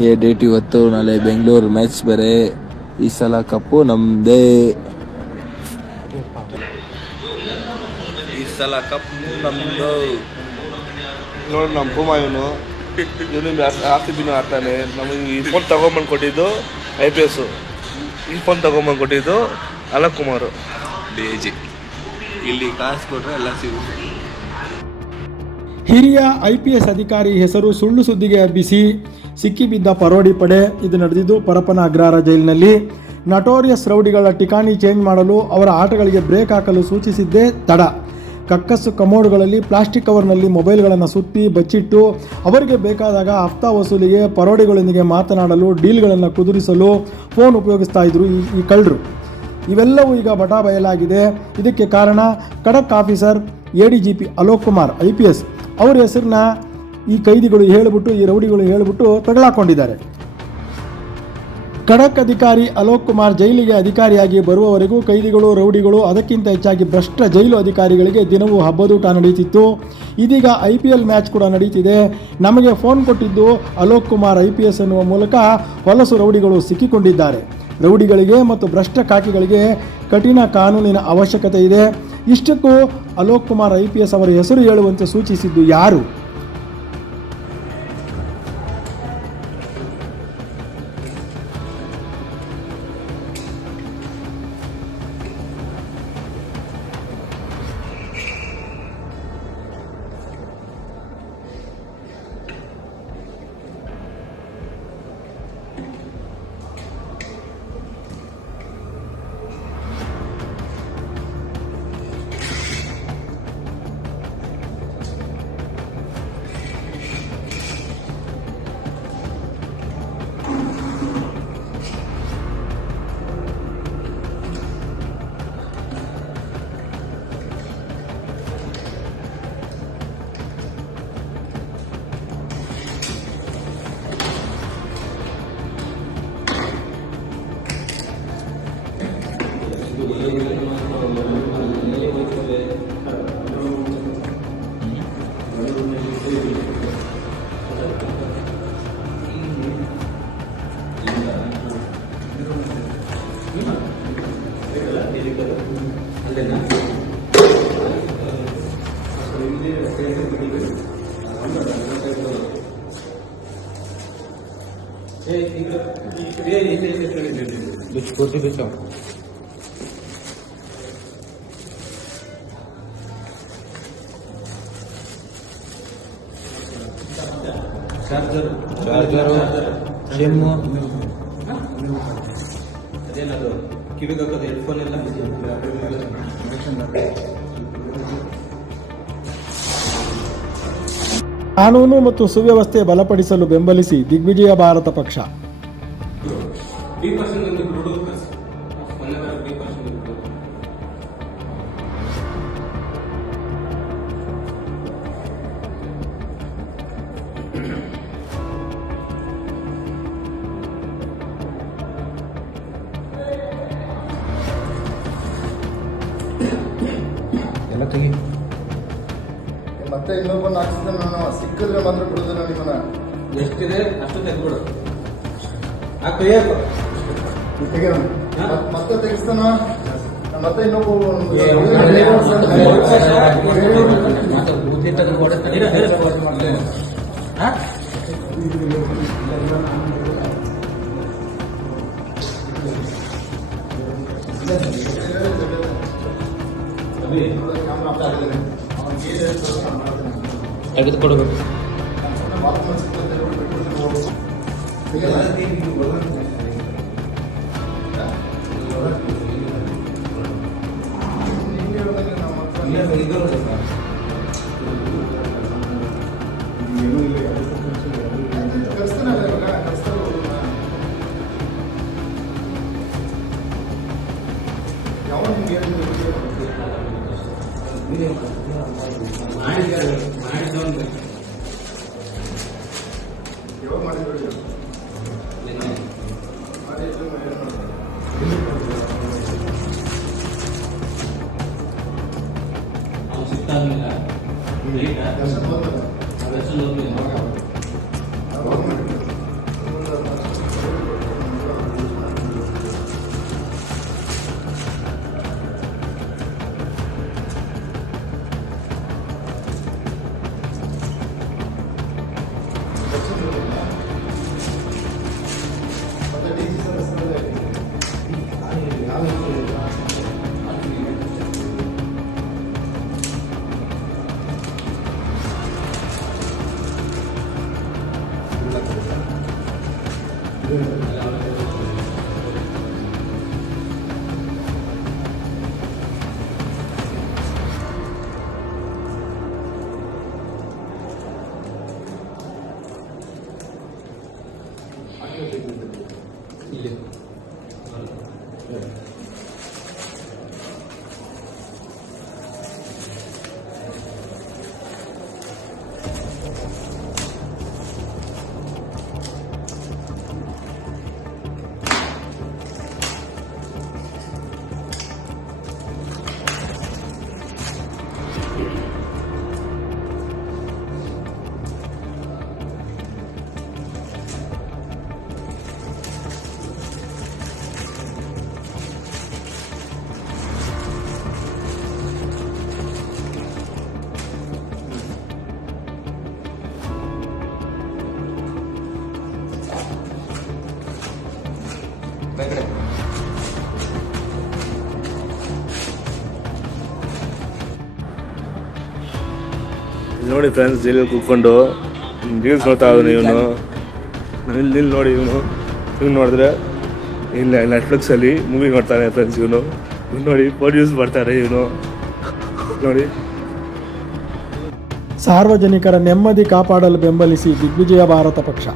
Date ಇವತ್ತು, ನಾಳೆ Bengaluru match ಬೇರೆ. ಈ ಸಲ ಕಪ್ಪು ನಮ್ದೇ. ಈ ಸಲ ಕಪ್ ನಮ್ದು. ನೋಡಿ ನಮ್ಮ ಕುಮಾರ್ ಇವನು RCB ಆಡ್ತಾನೆ. ನಮಗೆ ಈ ಫೋನ್ ತಗೊಂಬಂದು ಕೊಟ್ಟಿದ್ದು IPS, ಈ ಫೋನ್ ತಗೊಂಬಂದು ಕೊಟ್ಟಿದ್ದು ಅಲಕ್ ಕುಮಾರ್ DG. ಇಲ್ಲಿ ಕಾಸು ಕೊಟ್ರೆ ಎಲ್ಲ ಸಿಗುತ್ತೆ. ಹಿರಿಯ IPS ಅಧಿಕಾರಿ ಹೆಸರು ಸುಳ್ಳು ಸುದ್ದಿಗೆ ಹಬ್ಬಿಸಿ ಸಿಕ್ಕಿಬಿದ್ದ ಪರೋಡಿ ಪಡೆ. ಇದು ನಡೆದಿದ್ದು ಪರಪ್ಪನ ಅಗ್ರಹಾರ ಜೈಲಿನಲ್ಲಿ. ನಟೋರಿಯಸ್ ರೌಡಿಗಳ ಠಿಕಾಣಿ ಚೇಂಜ್ ಮಾಡಲು ಅವರ ಆಟಗಳಿಗೆ ಬ್ರೇಕ್ ಹಾಕಲು ಸೂಚಿಸಿದ್ದೇ ತಡ. ಕಕ್ಕಸ್ಸು ಕಮೋಡ್ಗಳಲ್ಲಿ ಪ್ಲಾಸ್ಟಿಕ್ ಕವರ್ನಲ್ಲಿ ಮೊಬೈಲ್ಗಳನ್ನು ಸುತ್ತಿ ಬಚ್ಚಿಟ್ಟು ಅವರಿಗೆ ಬೇಕಾದಾಗ ಹಫ್ತಾ ವಸೂಲಿಗೆ ಪರೋಡಿಗಳೊಂದಿಗೆ ಮಾತನಾಡಲು ಡೀಲ್ಗಳನ್ನು ಕುದುರಿಸಲು ಫೋನ್ ಉಪಯೋಗಿಸ್ತಾ ಇದ್ರು ಈ ಕಳ್ಳರು. ಇವೆಲ್ಲವೂ ಈಗ ಬಟಾ ಬಯಲಾಗಿದೆ. ಇದಕ್ಕೆ ಕಾರಣ ಖಡಕ್ officer ADGP Alok Kumar IPS ಅವರ ಹೆಸರನ್ನ ಈ ಕೈದಿಗಳು ಹೇಳಿಬಿಟ್ಟು, ಈ ರೌಡಿಗಳು ಹೇಳಿಬಿಟ್ಟು ತಗಲಾಕೊಂಡಿದ್ದಾರೆ. ಖಡಕ್ ಅಧಿಕಾರಿ ಅಲೋಕ್ ಕುಮಾರ್ ಜೈಲಿಗೆ ಅಧಿಕಾರಿಯಾಗಿ ಬರುವವರೆಗೂ ಕೈದಿಗಳು, ರೌಡಿಗಳು, ಅದಕ್ಕಿಂತ ಹೆಚ್ಚಾಗಿ ಭ್ರಷ್ಟ ಜೈಲು ಅಧಿಕಾರಿಗಳಿಗೆ ದಿನವೂ ಹಬ್ಬದೂಟ ನಡೀತಿತ್ತು. ಇದೀಗ IPL ಮ್ಯಾಚ್ ಕೂಡ ನಡೀತಿದೆ. ನಮಗೆ ಫೋನ್ ಕೊಟ್ಟಿದ್ದು ಅಲೋಕ್ ಕುಮಾರ್ IPS ಎನ್ನುವ ಮೂಲಕ ಹೊಲಸು ರೌಡಿಗಳು ಸಿಕ್ಕಿಕೊಂಡಿದ್ದಾರೆ. ರೌಡಿಗಳಿಗೆ ಮತ್ತು ಭ್ರಷ್ಟ ಕಾಕಿಗಳಿಗೆ ಕಠಿಣ ಕಾನೂನಿನ ಅವಶ್ಯಕತೆ ಇದೆ. ಇಷ್ಟಕ್ಕೂ ಅಲೋಕ್ ಕುಮಾರ್ IPS ಅವರ ಹೆಸರು ಹೇಳುವಂತೆ ಸೂಚಿಸಿದ್ದು ಯಾರು? ಚಾರ್ಜರು, ಸಿಮ್ಮು, ಅದೇನದು ಕಿವಿಗೆ ಹಾಕೋದು ಹೆಡ್ಫೋನ್ ಎಲ್ಲ. ಕಾನೂನು ಮತ್ತು ಸುವ್ಯವಸ್ಥೆ ಬಲಪಡಿಸಲು ಬೆಂಬಲಿಸಿ ದಿಗ್ವಿಜಯ ಭಾರತ ಪಕ್ಷ. ಎಲ್ಲ ತೆಗಿ. ಮತ್ತೆ ಇನ್ನೊಬ್ಬನ ಹಾಕ್ಸಿದ್ರೆ ನಾನು ಸಿಕ್ಕಿದ್ರೆ ಮಾತ್ರ ಬಿಡುದಿಲ್ಲ ನಿಮ್ಮನ್ನ. ಎಷ್ಟಿದೆ ಅಷ್ಟು ತೆಗೆದ್ಬಿಡು. ಆ ಕೈ ಹಾಕು. ಮತ್ತೆ ತೆಗಿಸ್ತಾನ. ಮತ್ತೆ ಇನ್ನೊಬ್ಬ ತೆಗೆದುಕೊಡ್ಬೇಕು. ಇಲ್ಲಿ ಕಡೆ ನೋಡಿ ಫ್ರೆಂಡ್ಸ್, ಜೈಲಲ್ಲಿ ಕೂತ್ಕೊಂಡು ರೀಲ್ಸ್ ನೋಡ್ತಾ ಇದ್ದಾನೆ ಇವನು. ಇಲ್ಲಿ ನೋಡಿ ಇವನು ನೋಡಿದ್ರೆ ಇಲ್ಲ ನೆಟ್ಫ್ಲಿಕ್ಸಲ್ಲಿ ಮೂವಿ ನೋಡ್ತಾನೆ ಫ್ರೆಂಡ್ಸ್. ಇವನು ನೋಡಿ ಪ್ರೊಡ್ಯೂಸ್ ಮಾಡ್ತಾರೆ ಇವನು ನೋಡಿ. ಸಾರ್ವಜನಿಕರ ನೆಮ್ಮದಿ ಕಾಪಾಡಲು ಬೆಂಬಲಿಸಿ ದಿಗ್ವಿಜಯ ಭಾರತ ಪಕ್ಷ.